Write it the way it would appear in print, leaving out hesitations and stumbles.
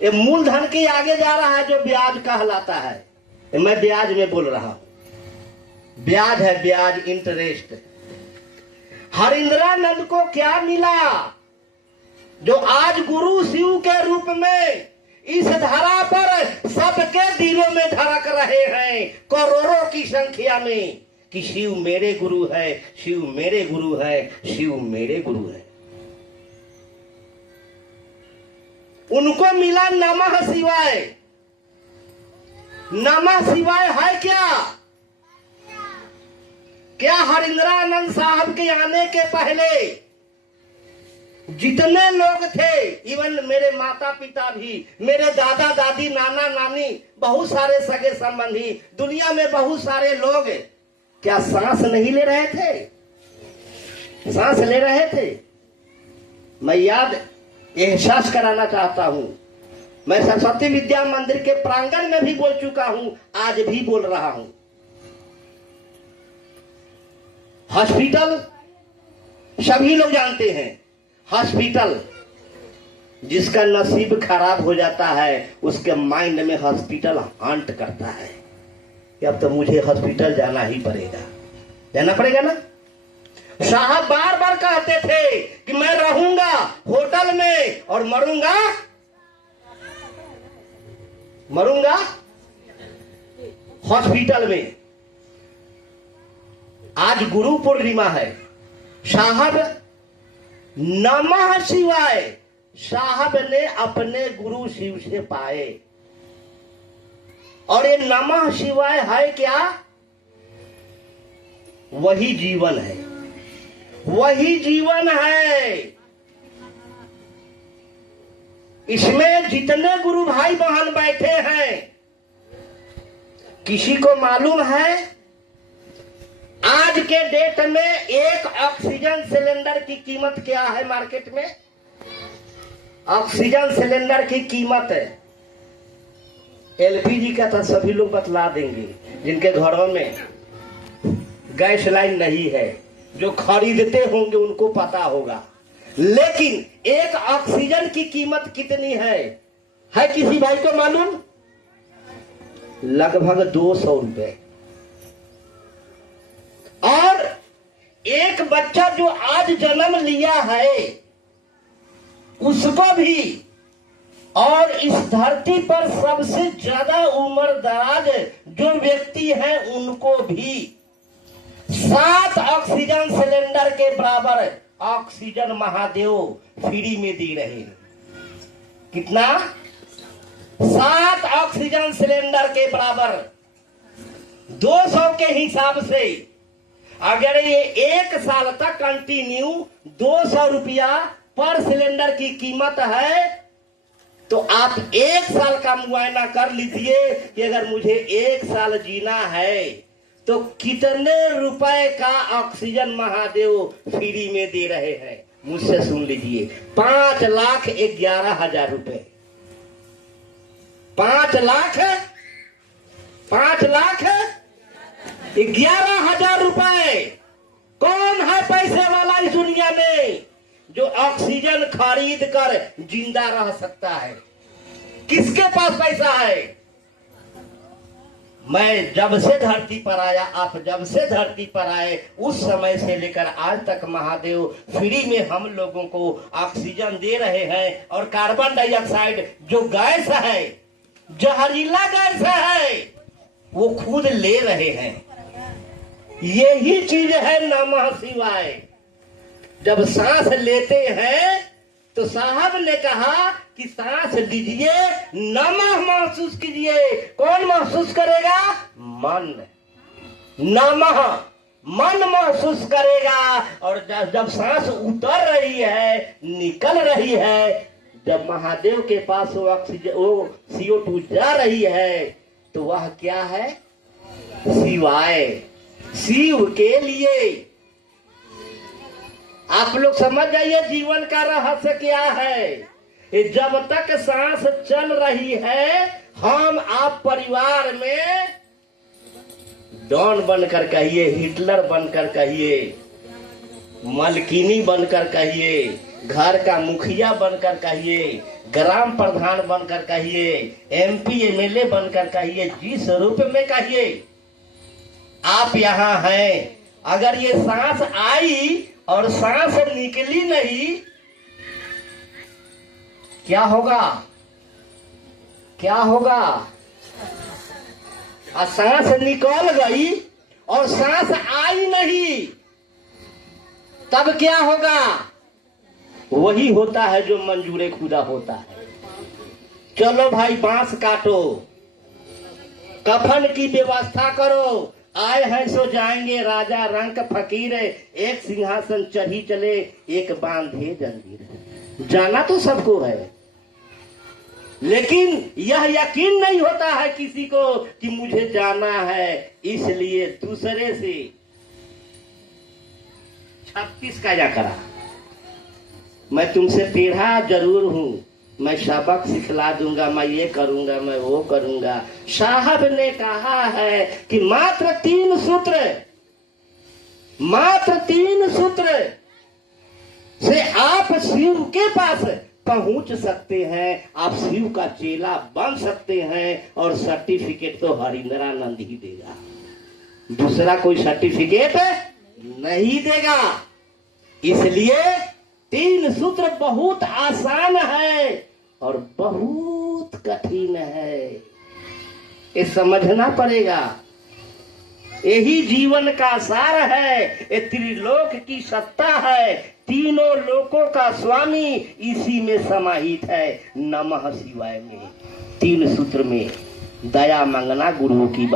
ये मूलधन के आगे जा रहा है जो ब्याज कहलाता है। मैं ब्याज में बोल रहा हूं, ब्याज है, ब्याज, इंटरेस्ट। हरिंद्रानंद को क्या मिला जो आज गुरु शिव के रूप में इस धरा पर सबके दिलों में धड़क रहे हैं करोड़ों की संख्या में कि शिव मेरे गुरु है, शिव मेरे गुरु है, शिव मेरे गुरु है। उनको मिला नमः शिवाय। नमः शिवाय है क्या? क्या हरिंद्रानंद साहब के आने के पहले जितने लोग थे, इवन मेरे माता पिता भी, मेरे दादा दादी, नाना नानी, बहुत सारे सगे संबंधी, दुनिया में बहुत सारे लोग क्या सांस नहीं ले रहे थे? सांस ले रहे थे। मैं याद एहसास कराना चाहता हूं। मैं सरस्वती विद्या मंदिर के प्रांगण में भी बोल चुका हूं, आज भी बोल रहा हूं। हॉस्पिटल सभी लोग जानते हैं। हॉस्पिटल जिसका नसीब खराब हो जाता है उसके माइंड में हॉस्पिटल हंट करता है कि अब तो मुझे हॉस्पिटल जाना ही पड़ेगा, जाना पड़ेगा ना। साहब बार बार कहते थे कि मैं रहूंगा होटल में और मरूंगा हॉस्पिटल में। आज गुरु पूर्णिमा है। साहब नमः शिवाय साहब ने अपने गुरु शिव से पाए। और ये नमः शिवाय है क्या? वही जीवन है, वही जीवन है। इसमें जितने गुरु भाई बहन बैठे हैं, किसी को मालूम है आज के डेट में एक ऑक्सीजन सिलेंडर की कीमत क्या है मार्केट में? ऑक्सीजन सिलेंडर की कीमत है, एलपीजी का तो सभी लोग बतला देंगे जिनके घरों में गैस लाइन नहीं है, जो खरीदते होंगे उनको पता होगा। लेकिन एक ऑक्सीजन की कीमत कितनी है किसी भाई को मालूम? लगभग 200 रुपए। और एक बच्चा जो आज जन्म लिया है उसको भी, और इस धरती पर सबसे ज्यादा उम्र दराज जो व्यक्ति हैं उनको भी 7 ऑक्सीजन सिलेंडर के बराबर ऑक्सीजन महादेव फ्री में दे रहे हैं। कितना? 7 ऑक्सीजन सिलेंडर के बराबर। 200 के हिसाब से अगर ये 1 साल तक कंटिन्यू 200 रुपया पर सिलेंडर की कीमत है तो आप 1 साल का मुआयना कर लीजिए कि अगर मुझे 1 साल जीना है तो कितने रुपए का ऑक्सीजन महादेव फ्री में दे रहे हैं। मुझसे सुन लीजिए, 5,11,000 रुपए। 5,11,000 रुपए। कौन है पैसे वाला इस दुनिया में जो ऑक्सीजन खरीद कर जिंदा रह सकता है? किसके पास पैसा है? मैं जब से धरती पर आया, आप जब से धरती पर आए, उस समय से लेकर आज तक महादेव फ्री में हम लोगों को ऑक्सीजन दे रहे हैं। और कार्बन डाइऑक्साइड जो गैस है, जहरीला गैस है, वो खुद ले रहे हैं। यही चीज है नमः शिवाय। जब सांस लेते हैं तो साहब ने कहा कि सांस लीजिए, नमः महसूस कीजिए। कौन महसूस करेगा? मन। नमः मन महसूस करेगा। और जब सांस उतर रही है, निकल रही है, जब महादेव के पास वो ऑक्सीजन, वो CO2 जा रही है, तो वह क्या है? शिवाय, शिव के लिए। आप लोग समझ जाइए जीवन का रहस्य क्या है। जब तक सांस चल रही है, हम आप परिवार में डॉन बनकर कहिए, हिटलर बनकर कहिए, मलकिनी बनकर कहिए, घर का मुखिया बनकर कहिए, ग्राम प्रधान बनकर कहिए, MP MLA बनकर कहिए, जिस रूप में कहिए, आप यहाँ हैं। अगर ये सांस आई और सांस निकली नहीं, क्या होगा? क्या होगा? सांस निकल गई और सांस आई नहीं, तब क्या होगा? वही होता है जो मंजूरे खुदा होता है। चलो भाई, बांस काटो, कफन की व्यवस्था करो, आए हैं सो जाएंगे, राजा रंक फकीर, एक सिंहासन चढ़ी चले, एक बांधे जंजीर। जाना तो सबको है, लेकिन यह यकीन नहीं होता है किसी को कि मुझे जाना है, इसलिए दूसरे से 36 का या करा। मैं तुमसे टेढ़ा जरूर हूं, मैं सबक सिखला दूंगा, मैं ये करूंगा, मैं वो करूंगा। साहब ने कहा है कि मात्र 3 सूत्र से आप शिव के पास पहुंच सकते हैं, आप शिव का चेला बन सकते हैं, और सर्टिफिकेट तो हरिंद्रानंद ही देगा, दूसरा कोई सर्टिफिकेट नहीं देगा। इसलिए 3 सूत्र बहुत आसान है और बहुत कठिन है, ये समझना पड़ेगा। यही जीवन का सार है, ये त्रिलोक की सत्ता है, तीनों लोकों का स्वामी इसी में समाहित है, नमः शिवाय में। 3 सूत्र में दया मांगना गुरुओं की